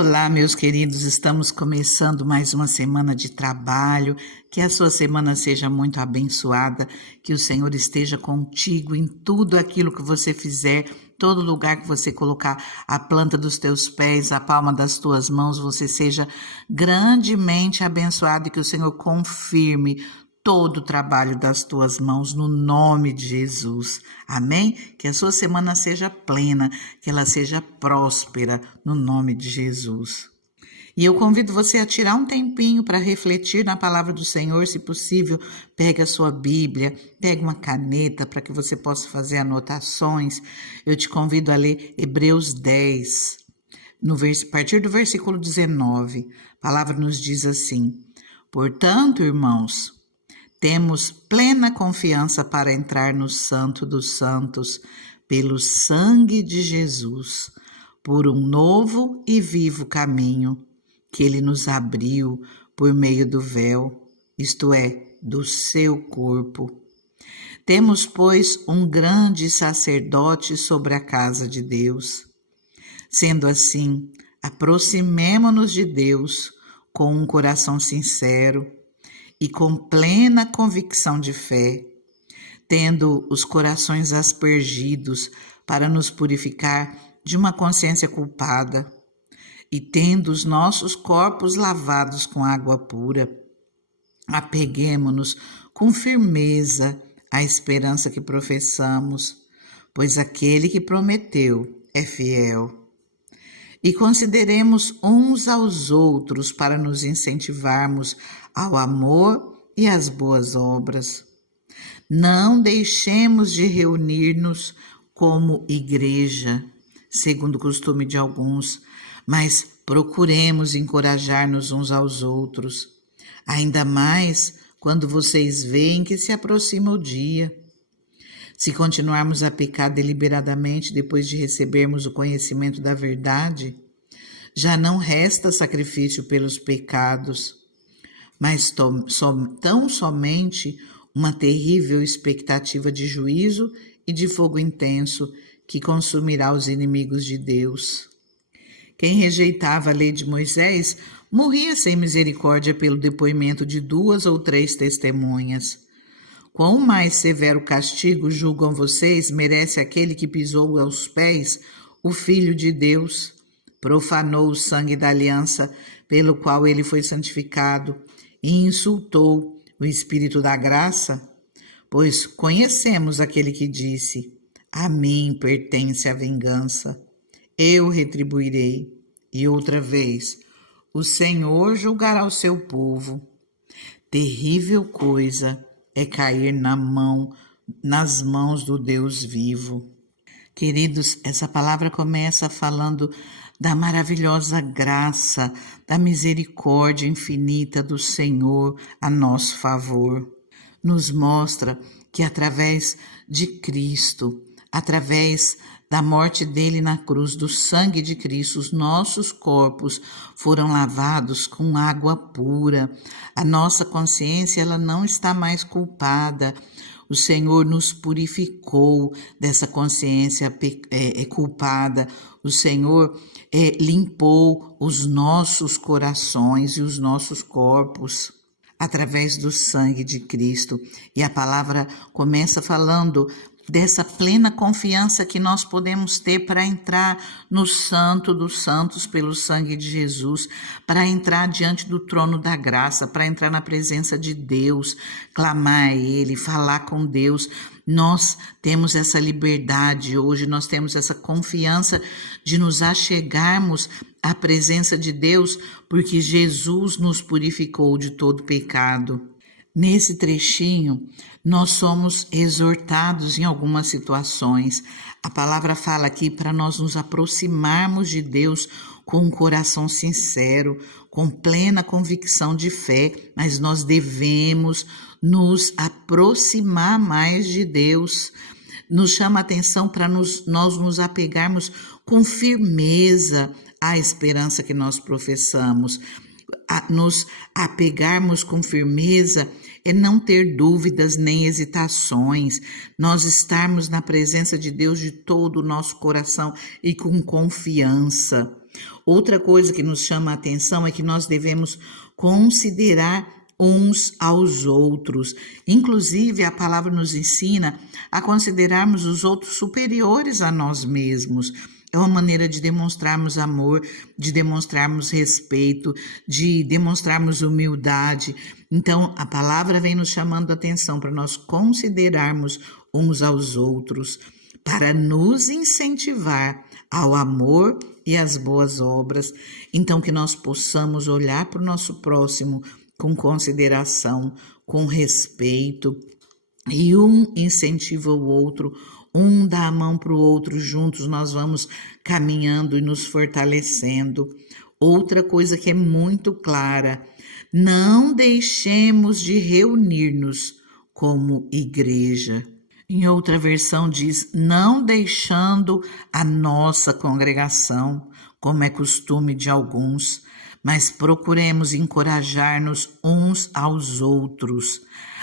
Olá, meus queridos, estamos começando mais uma semana de trabalho. Que a sua semana seja muito abençoada, que o Senhor esteja contigo em tudo aquilo que você fizer, todo lugar que você colocar a planta dos teus pés, a palma das tuas mãos, você seja grandemente abençoado e que o Senhor confirme todo o trabalho das tuas mãos no nome de Jesus. Amém? Que a sua semana seja plena, que ela seja próspera no nome de Jesus. E eu convido você a tirar um tempinho para refletir na palavra do Senhor, se possível, pegue a sua Bíblia, pegue uma caneta para que você possa fazer anotações. Eu te convido a ler Hebreus 10, a partir do versículo 19. A palavra nos diz assim: portanto, irmãos, temos plena confiança para entrar no Santo dos Santos, pelo sangue de Jesus, por um novo e vivo caminho que Ele nos abriu por meio do véu, isto é, do seu corpo. Temos, pois, um grande sacerdote sobre a casa de Deus. Sendo assim, aproximemo-nos de Deus com um coração sincero e com plena convicção de fé, tendo os corações aspergidos para nos purificar de uma consciência culpada, e tendo os nossos corpos lavados com água pura, apeguemo-nos com firmeza à esperança que professamos, pois aquele que prometeu é fiel. E consideremos uns aos outros para nos incentivarmos ao amor e às boas obras. Não deixemos de reunir-nos como igreja, segundo o costume de alguns, mas procuremos encorajar-nos uns aos outros, ainda mais quando vocês veem que se aproxima o dia. Se continuarmos a pecar deliberadamente depois de recebermos o conhecimento da verdade, já não resta sacrifício pelos pecados, mas tão somente uma terrível expectativa de juízo e de fogo intenso que consumirá os inimigos de Deus. Quem rejeitava a lei de Moisés morria sem misericórdia pelo depoimento de 2 ou 3 testemunhas. Quão mais severo castigo, julgam vocês, merece aquele que pisou aos pés o Filho de Deus, profanou o sangue da aliança pelo qual ele foi santificado e insultou o Espírito da graça? Pois conhecemos aquele que disse: a mim pertence a vingança, eu retribuirei. E outra vez, o Senhor julgará o seu povo. Terrível coisa é cair nas mãos do Deus vivo. Queridos, essa palavra começa falando da maravilhosa graça, da misericórdia infinita do Senhor a nosso favor. Nos mostra que através de Cristo, através da morte dele na cruz, do sangue de Cristo, os nossos corpos foram lavados com água pura. A nossa consciência, ela não está mais culpada. O Senhor nos purificou dessa consciência culpada. O Senhor limpou os nossos corações e os nossos corpos através do sangue de Cristo. E a palavra começa falando dessa plena confiança que nós podemos ter para entrar no Santo dos Santos pelo sangue de Jesus, para entrar diante do trono da graça, para entrar na presença de Deus, clamar a Ele, falar com Deus. Nós temos essa liberdade hoje, nós temos essa confiança de nos achegarmos à presença de Deus, porque Jesus nos purificou de todo pecado. Nesse trechinho, nós somos exortados em algumas situações. A palavra fala aqui para nós nos aproximarmos de Deus com um coração sincero, com plena convicção de fé, mas nós devemos nos aproximar mais de Deus. Nos chama a atenção para nós nos apegarmos com firmeza à esperança que nós professamos. Nos apegarmos com firmeza é não ter dúvidas nem hesitações, nós estarmos na presença de Deus de todo o nosso coração e com confiança. Outra coisa que nos chama a atenção é que nós devemos considerar uns aos outros. Inclusive, a palavra nos ensina a considerarmos os outros superiores a nós mesmos. É uma maneira de demonstrarmos amor, de demonstrarmos respeito, de demonstrarmos humildade. Então, a palavra vem nos chamando a atenção para nós considerarmos uns aos outros, para nos incentivar ao amor e às boas obras. Então, que nós possamos olhar para o nosso próximo com consideração, com respeito, e um incentiva o outro, um dá a mão para o outro, juntos nós vamos caminhando e nos fortalecendo. Outra coisa que é muito clara, não deixemos de reunir-nos como igreja. Em outra versão diz, não deixando a nossa congregação, como é costume de alguns, mas procuremos encorajar-nos uns aos outros.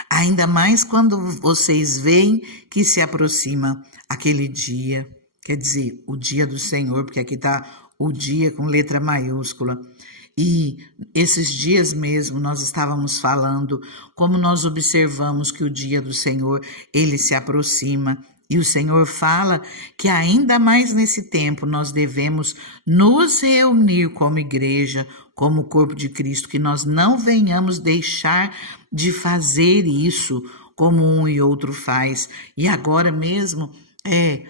Ainda mais quando vocês veem que se aproxima aquele dia, quer dizer, o dia do Senhor, porque aqui está o dia com letra maiúscula. E esses dias mesmo nós estávamos falando como nós observamos que o dia do Senhor, ele se aproxima. E o Senhor fala que ainda mais nesse tempo nós devemos nos reunir como igreja, como corpo de Cristo, que nós não venhamos deixar de fazer isso como um e outro faz. E agora mesmo,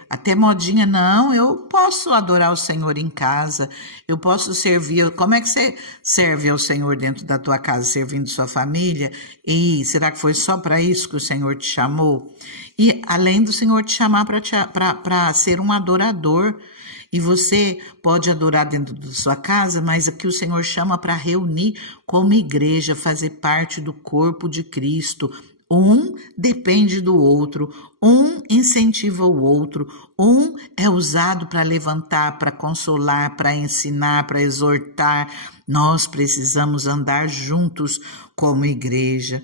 até modinha, não, eu posso adorar o Senhor em casa, eu posso servir. Como é que você serve ao Senhor dentro da tua casa, servindo sua família? E será que foi só para isso que o Senhor te chamou? E além do Senhor te chamar para ser um adorador, e você pode adorar dentro da sua casa, mas aqui o Senhor chama para reunir como igreja, fazer parte do corpo de Cristo. Um depende do outro, um incentiva o outro, um é usado para levantar, para consolar, para ensinar, para exortar. Nós precisamos andar juntos como igreja.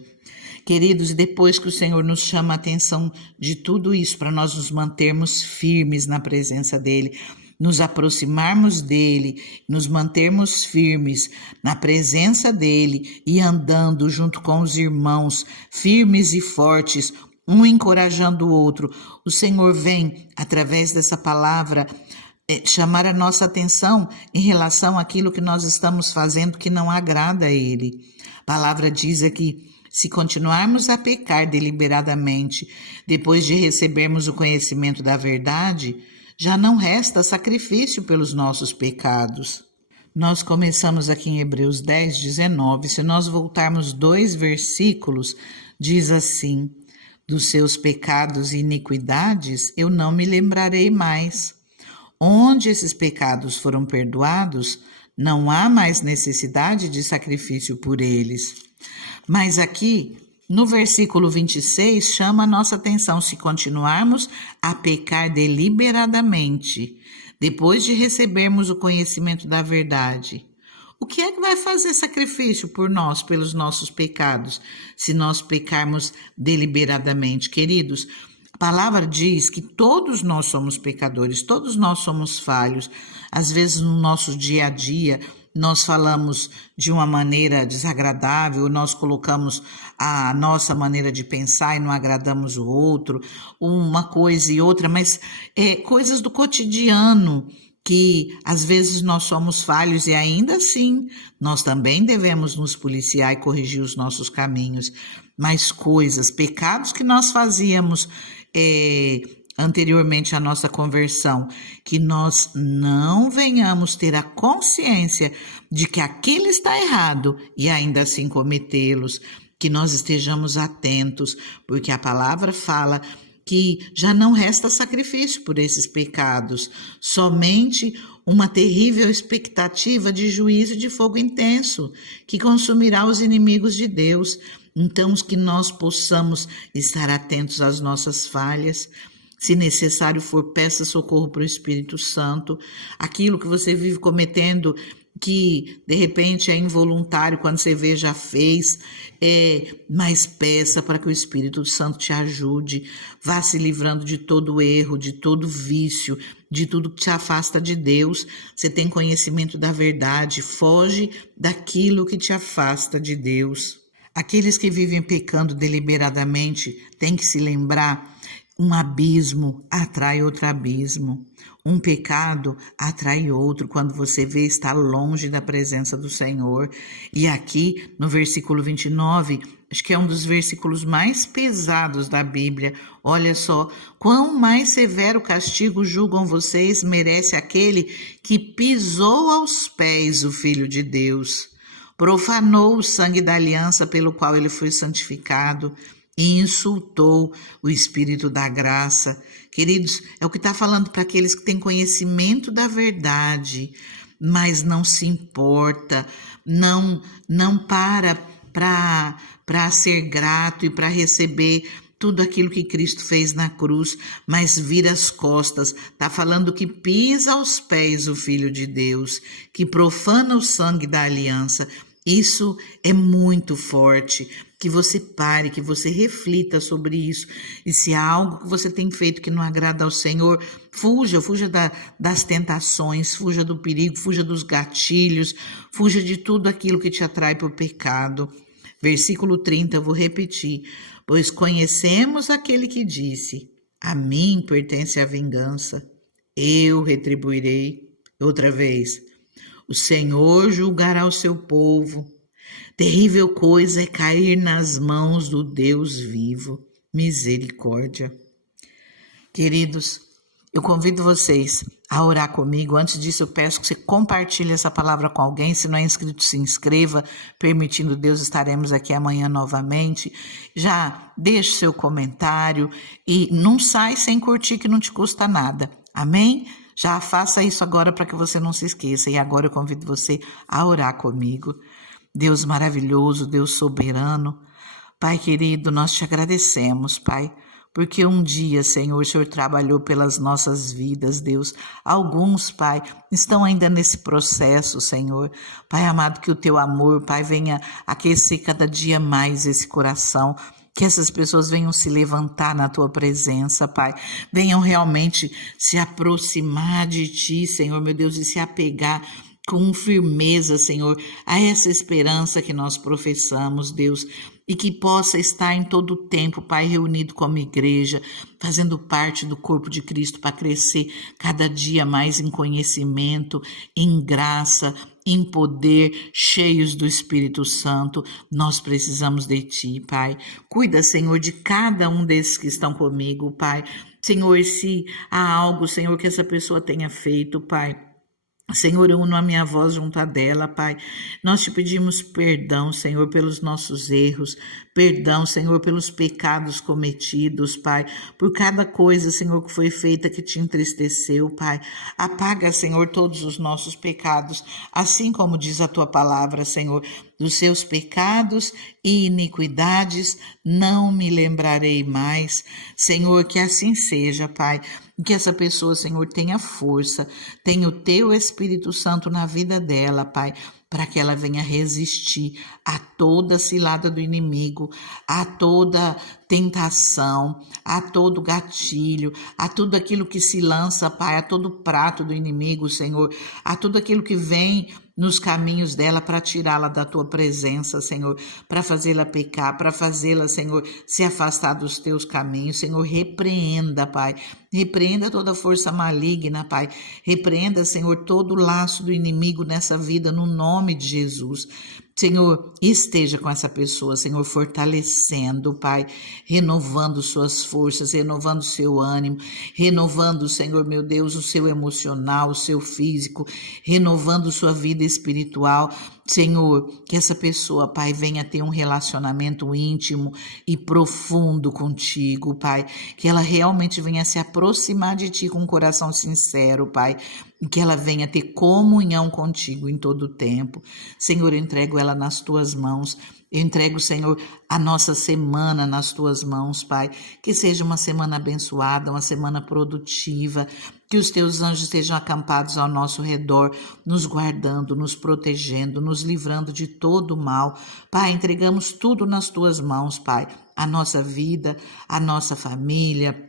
Queridos, depois que o Senhor nos chama a atenção de tudo isso, para nós nos mantermos firmes na presença dEle, nos aproximarmos dEle, nos mantermos firmes na presença dEle e andando junto com os irmãos, firmes e fortes, um encorajando o outro. O Senhor vem, através dessa palavra, chamar a nossa atenção em relação àquilo que nós estamos fazendo que não agrada a Ele. A palavra diz aqui, se continuarmos a pecar deliberadamente, depois de recebermos o conhecimento da verdade, já não resta sacrifício pelos nossos pecados. Nós começamos aqui em Hebreus 10, 19. Se nós voltarmos 2 versículos, diz assim, dos seus pecados e iniquidades eu não me lembrarei mais. Onde esses pecados foram perdoados, não há mais necessidade de sacrifício por eles. Mas aqui, no versículo 26, chama a nossa atenção, se continuarmos a pecar deliberadamente, depois de recebermos o conhecimento da verdade. O que é que vai fazer sacrifício por nós, pelos nossos pecados, se nós pecarmos deliberadamente? Queridos, a palavra diz que todos nós somos pecadores, todos nós somos falhos. Às vezes no nosso dia a dia, nós falamos de uma maneira desagradável, nós colocamos a nossa maneira de pensar e não agradamos o outro, uma coisa e outra, mas coisas do cotidiano que às vezes nós somos falhos e ainda assim nós também devemos nos policiar e corrigir os nossos caminhos, mas coisas, pecados que nós fazíamos anteriormente à nossa conversão, que nós não venhamos ter a consciência de que aquilo está errado e ainda assim cometê-los, que nós estejamos atentos, porque a palavra fala que já não resta sacrifício por esses pecados, somente uma terrível expectativa de juízo de fogo intenso, que consumirá os inimigos de Deus. Então, que nós possamos estar atentos às nossas falhas. Se necessário for, peça socorro para o Espírito Santo. Aquilo que você vive cometendo, que de repente é involuntário, quando você vê já fez, mas peça para que o Espírito Santo te ajude. Vá se livrando de todo erro, de todo vício, de tudo que te afasta de Deus. Você tem conhecimento da verdade, foge daquilo que te afasta de Deus. Aqueles que vivem pecando deliberadamente têm que se lembrar: um abismo atrai outro abismo. Um pecado atrai outro quando você vê estar longe da presença do Senhor. E aqui no versículo 29, acho que é um dos versículos mais pesados da Bíblia. Olha só: quão mais severo castigo julgam vocês merece aquele que pisou aos pés o Filho de Deus, profanou o sangue da aliança pelo qual ele foi santificado e insultou o Espírito da graça. Queridos, é o que está falando para aqueles que têm conhecimento da verdade, mas não se importa, não para ser grato e para receber tudo aquilo que Cristo fez na cruz, mas vira as costas. Está falando que pisa aos pés o Filho de Deus, que profana o sangue da aliança. Isso é muito forte. Que você pare, que você reflita sobre isso. E se há algo que você tem feito que não agrada ao Senhor, fuja das tentações, fuja do perigo, fuja dos gatilhos, fuja de tudo aquilo que te atrai para o pecado. Versículo 30, eu vou repetir. Pois conhecemos aquele que disse: a mim pertence a vingança, eu retribuirei. Outra vez: o Senhor julgará o seu povo. Terrível coisa é cair nas mãos do Deus vivo. Misericórdia. Queridos, eu convido vocês a orar comigo. Antes disso, eu peço que você compartilhe essa palavra com alguém. Se não é inscrito, se inscreva. Permitindo Deus, estaremos aqui amanhã novamente. Já deixe seu comentário e não sai sem curtir, que não te custa nada. Amém? Já faça isso agora para que você não se esqueça. E agora eu convido você a orar comigo. Deus maravilhoso, Deus soberano, Pai querido, nós te agradecemos, Pai, porque um dia, Senhor, o Senhor trabalhou pelas nossas vidas, Deus. Alguns, Pai, estão ainda nesse processo, Senhor. Pai amado, que o teu amor, Pai, venha aquecer cada dia mais esse coração. Que essas pessoas venham se levantar na tua presença, Pai. Venham realmente se aproximar de ti, Senhor, meu Deus, e se apegar com firmeza, Senhor, a essa esperança que nós professamos, Deus, e que possa estar em todo o tempo, Pai, reunido como igreja, fazendo parte do corpo de Cristo para crescer cada dia mais em conhecimento, em graça, em poder, cheios do Espírito Santo. Nós precisamos de Ti, Pai. Cuida, Senhor, de cada um desses que estão comigo, Pai. Senhor, se há algo, Senhor, que essa pessoa tenha feito, Pai, Senhor, eu uno a minha voz junto à dela, Pai. Nós te pedimos perdão, Senhor, pelos nossos erros. Perdão, Senhor, pelos pecados cometidos, Pai. Por cada coisa, Senhor, que foi feita que te entristeceu, Pai. Apaga, Senhor, todos os nossos pecados. Assim como diz a tua palavra, Senhor, dos seus pecados e iniquidades não me lembrarei mais. Senhor, que assim seja, Pai. Que essa pessoa, Senhor, tenha força, tenha o teu Espírito Santo na vida dela, Pai, para que ela venha resistir a toda cilada do inimigo, a toda tentação, a todo gatilho, a tudo aquilo que se lança, Pai, a todo prato do inimigo, Senhor, a tudo aquilo que vem nos caminhos dela para tirá-la da tua presença, Senhor, para fazê-la pecar, para fazê-la, Senhor, se afastar dos teus caminhos. Senhor, repreenda, Pai, repreenda toda força maligna, Pai, repreenda, Senhor, todo o laço do inimigo nessa vida, no nome de Jesus. Senhor, esteja com essa pessoa, Senhor, fortalecendo, Pai, renovando suas forças, renovando seu ânimo, renovando, Senhor, meu Deus, o seu emocional, o seu físico, renovando sua vida espiritual. Senhor, que essa pessoa, Pai, venha ter um relacionamento íntimo e profundo contigo, Pai, que ela realmente venha se aproximar de Ti com um coração sincero, Pai, e que ela venha ter comunhão contigo em todo o tempo. Senhor, eu entrego ela nas Tuas mãos. Eu entrego, Senhor, a nossa semana nas Tuas mãos, Pai. Que seja uma semana abençoada, uma semana produtiva. Que os Teus anjos estejam acampados ao nosso redor, nos guardando, nos protegendo, nos livrando de todo o mal. Pai, entregamos tudo nas Tuas mãos, Pai. A nossa vida, a nossa família,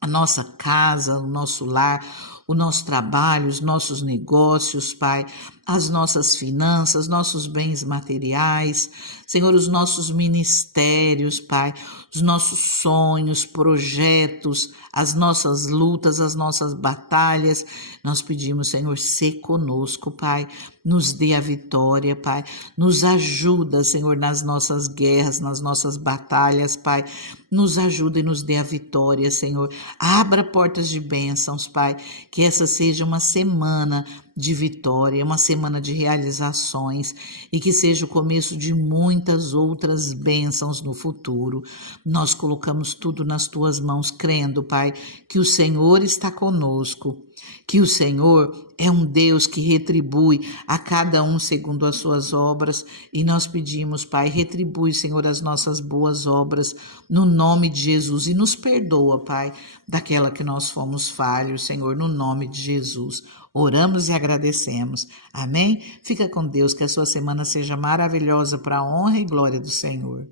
a nossa casa, o nosso lar, o nosso trabalho, os nossos negócios, Pai, as nossas finanças, nossos bens materiais, Senhor, os nossos ministérios, Pai, os nossos sonhos, projetos, as nossas lutas, as nossas batalhas. Nós pedimos, Senhor, sê conosco, Pai, nos dê a vitória, Pai, nos ajuda, Senhor, nas nossas guerras, nas nossas batalhas, Pai, nos ajuda e nos dê a vitória, Senhor. Abra portas de bênçãos, Pai, que essa seja uma semana de vitória, uma semana de realizações e que seja o começo de muitas outras bênçãos no futuro. Nós colocamos tudo nas tuas mãos, crendo, Pai, que o Senhor está conosco, que o Senhor é um Deus que retribui a cada um segundo as suas obras, e nós pedimos, Pai, retribui, Senhor, as nossas boas obras no nome de Jesus e nos perdoa, Pai, daquela que nós fomos falhos, Senhor, no nome de Jesus. Oramos e agradecemos. Amém? Fica com Deus, que a sua semana seja maravilhosa para a honra e glória do Senhor.